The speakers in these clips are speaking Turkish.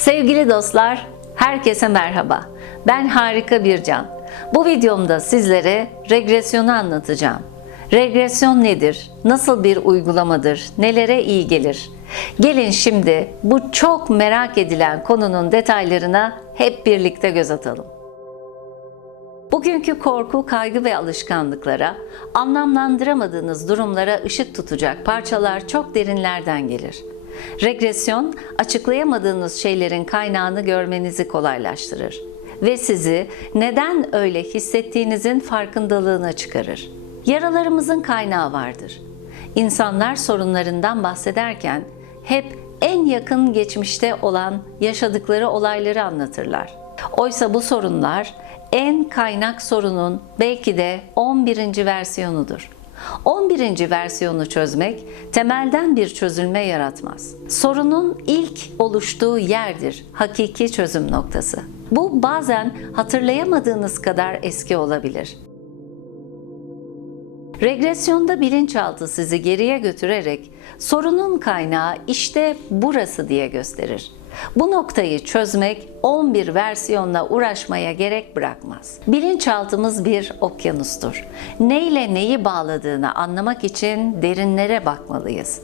Sevgili dostlar, herkese merhaba. Ben Harika Bircan. Bu videomda sizlere regresyonu anlatacağım. Regresyon nedir? Nasıl bir uygulamadır? Nelere iyi gelir? Gelin şimdi bu çok merak edilen konunun detaylarına hep birlikte göz atalım. Bugünkü korku, kaygı ve alışkanlıklara, anlamlandıramadığınız durumlara ışık tutacak parçalar çok derinlerden gelir. Regresyon, açıklayamadığınız şeylerin kaynağını görmenizi kolaylaştırır ve sizi neden öyle hissettiğinizin farkındalığına çıkarır. Yaralarımızın kaynağı vardır. İnsanlar sorunlarından bahsederken hep en yakın geçmişte olan yaşadıkları olayları anlatırlar. Oysa bu sorunlar en kaynak sorunun belki de 11. versiyonudur. 11. versiyonu çözmek temelden bir çözülme yaratmaz. Sorunun ilk oluştuğu yerdir hakiki çözüm noktası. Bu bazen hatırlayamadığınız kadar eski olabilir. Regresyonda bilinçaltı sizi geriye götürerek sorunun kaynağı işte burası diye gösterir. Bu noktayı çözmek 11 versiyonla uğraşmaya gerek bırakmaz. Bilinçaltımız bir okyanustur. Ne ile neyi bağladığını anlamak için derinlere bakmalıyız.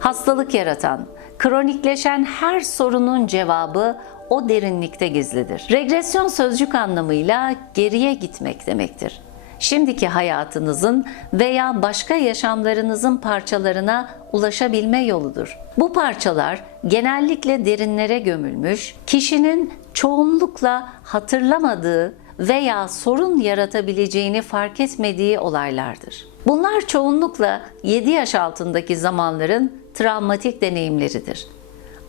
Hastalık yaratan, kronikleşen her sorunun cevabı o derinlikte gizlidir. Regresyon sözcük anlamıyla geriye gitmek demektir şimdiki hayatınızın veya başka yaşamlarınızın parçalarına ulaşabilme yoludur. Bu parçalar genellikle derinlere gömülmüş, kişinin çoğunlukla hatırlamadığı veya sorun yaratabileceğini fark etmediği olaylardır. Bunlar çoğunlukla 7 yaş altındaki zamanların travmatik deneyimleridir.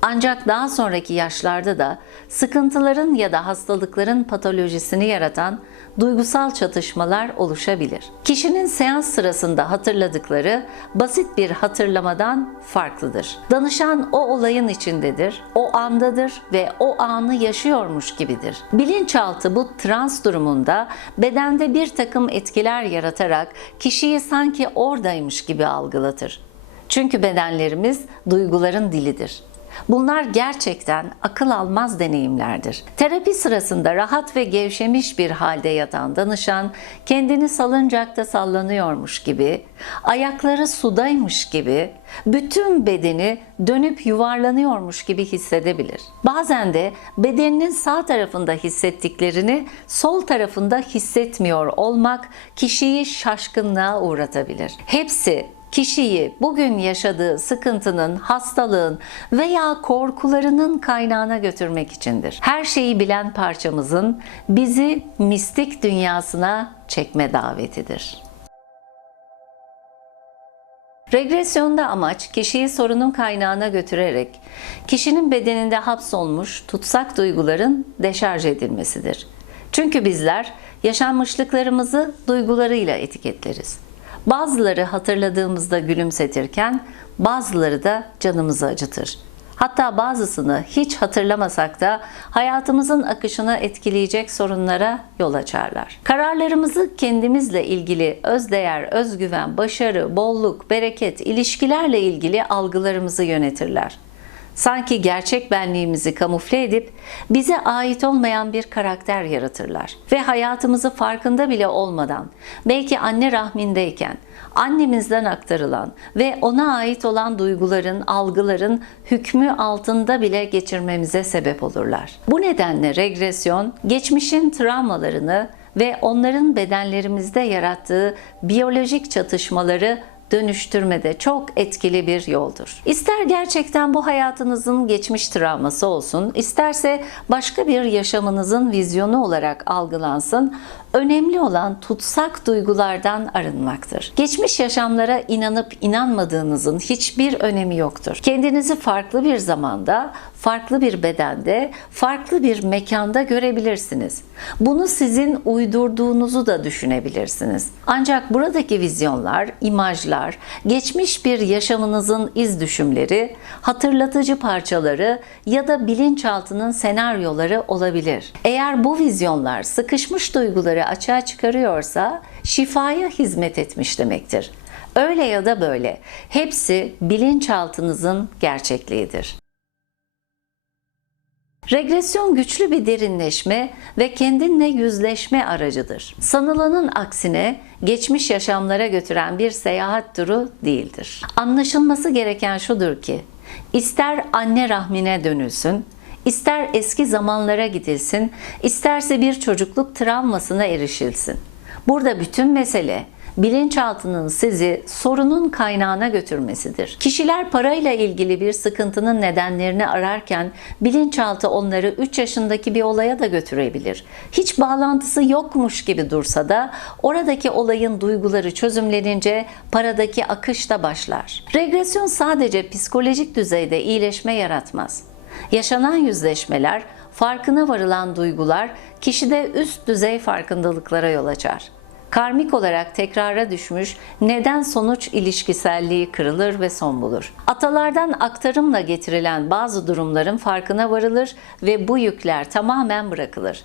Ancak daha sonraki yaşlarda da sıkıntıların ya da hastalıkların patolojisini yaratan duygusal çatışmalar oluşabilir. Kişinin seans sırasında hatırladıkları basit bir hatırlamadan farklıdır. Danışan o olayın içindedir, o andadır ve o anı yaşıyormuş gibidir. Bilinçaltı bu trans durumunda bedende bir takım etkiler yaratarak kişiyi sanki oradaymış gibi algılatır. Çünkü bedenlerimiz duyguların dilidir. Bunlar gerçekten akıl almaz deneyimlerdir. Terapi sırasında rahat ve gevşemiş bir halde yatan danışan kendini salıncakta sallanıyormuş gibi, ayakları sudaymış gibi, bütün bedeni dönüp yuvarlanıyormuş gibi hissedebilir. Bazen de bedeninin sağ tarafında hissettiklerini sol tarafında hissetmiyor olmak kişiyi şaşkınlığa uğratabilir. Hepsi kişiyi bugün yaşadığı sıkıntının, hastalığın veya korkularının kaynağına götürmek içindir. Her şeyi bilen parçamızın bizi mistik dünyasına çekme davetidir. Regresyonda amaç kişiyi sorunun kaynağına götürerek kişinin bedeninde hapsolmuş tutsak duyguların deşarj edilmesidir. Çünkü bizler yaşanmışlıklarımızı duygularıyla etiketleriz. Bazıları hatırladığımızda gülümsetirken bazıları da canımızı acıtır. Hatta bazısını hiç hatırlamasak da hayatımızın akışını etkileyecek sorunlara yol açarlar. Kararlarımızı kendimizle ilgili özdeğer, özgüven, başarı, bolluk, bereket, ilişkilerle ilgili algılarımızı yönetirler sanki gerçek benliğimizi kamufle edip bize ait olmayan bir karakter yaratırlar. Ve hayatımızı farkında bile olmadan, belki anne rahmindeyken, annemizden aktarılan ve ona ait olan duyguların, algıların hükmü altında bile geçirmemize sebep olurlar. Bu nedenle regresyon, geçmişin travmalarını ve onların bedenlerimizde yarattığı biyolojik çatışmaları dönüştürmede çok etkili bir yoldur. İster gerçekten bu hayatınızın geçmiş travması olsun, isterse başka bir yaşamınızın vizyonu olarak algılansın, önemli olan tutsak duygulardan arınmaktır. Geçmiş yaşamlara inanıp inanmadığınızın hiçbir önemi yoktur. Kendinizi farklı bir zamanda, farklı bir bedende, farklı bir mekanda görebilirsiniz. Bunu sizin uydurduğunuzu da düşünebilirsiniz. Ancak buradaki vizyonlar, imajlar, geçmiş bir yaşamınızın iz düşümleri, hatırlatıcı parçaları ya da bilinçaltının senaryoları olabilir. Eğer bu vizyonlar sıkışmış duyguları açığa çıkarıyorsa şifaya hizmet etmiş demektir. Öyle ya da böyle hepsi bilinçaltınızın gerçekliğidir. Regresyon güçlü bir derinleşme ve kendinle yüzleşme aracıdır. Sanılanın aksine geçmiş yaşamlara götüren bir seyahat turu değildir. Anlaşılması gereken şudur ki, ister anne rahmine dönülsün, ister eski zamanlara gidilsin, isterse bir çocukluk travmasına erişilsin. Burada bütün mesele bilinçaltının sizi sorunun kaynağına götürmesidir. Kişiler parayla ilgili bir sıkıntının nedenlerini ararken bilinçaltı onları 3 yaşındaki bir olaya da götürebilir. Hiç bağlantısı yokmuş gibi dursa da oradaki olayın duyguları çözümlenince paradaki akış da başlar. Regresyon sadece psikolojik düzeyde iyileşme yaratmaz. Yaşanan yüzleşmeler, farkına varılan duygular kişide üst düzey farkındalıklara yol açar karmik olarak tekrara düşmüş neden sonuç ilişkiselliği kırılır ve son bulur. Atalardan aktarımla getirilen bazı durumların farkına varılır ve bu yükler tamamen bırakılır.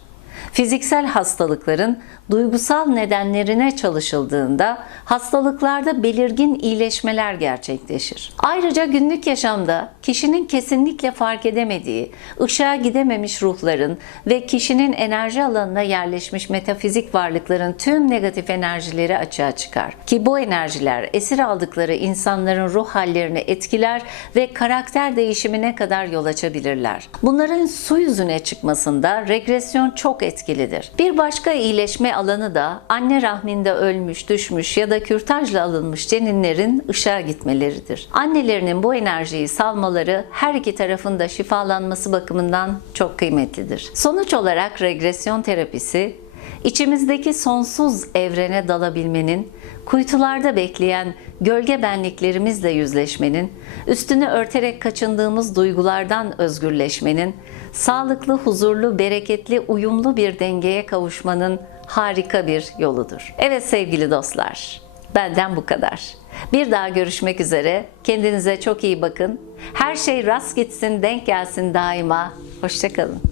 Fiziksel hastalıkların duygusal nedenlerine çalışıldığında hastalıklarda belirgin iyileşmeler gerçekleşir. Ayrıca günlük yaşamda kişinin kesinlikle fark edemediği, ışığa gidememiş ruhların ve kişinin enerji alanına yerleşmiş metafizik varlıkların tüm negatif enerjileri açığa çıkar. Ki bu enerjiler esir aldıkları insanların ruh hallerini etkiler ve karakter değişimine kadar yol açabilirler. Bunların su yüzüne çıkmasında regresyon çok etkilidir. Bir başka iyileşme alanı da anne rahminde ölmüş, düşmüş ya da kürtajla alınmış ceninlerin ışığa gitmeleridir. Annelerinin bu enerjiyi salmaları her iki tarafın da şifalanması bakımından çok kıymetlidir. Sonuç olarak regresyon terapisi İçimizdeki sonsuz evrene dalabilmenin, kuytularda bekleyen gölge benliklerimizle yüzleşmenin, üstünü örterek kaçındığımız duygulardan özgürleşmenin, sağlıklı, huzurlu, bereketli, uyumlu bir dengeye kavuşmanın harika bir yoludur. Evet sevgili dostlar, benden bu kadar. Bir daha görüşmek üzere. Kendinize çok iyi bakın. Her şey rast gitsin, denk gelsin daima. Hoşçakalın.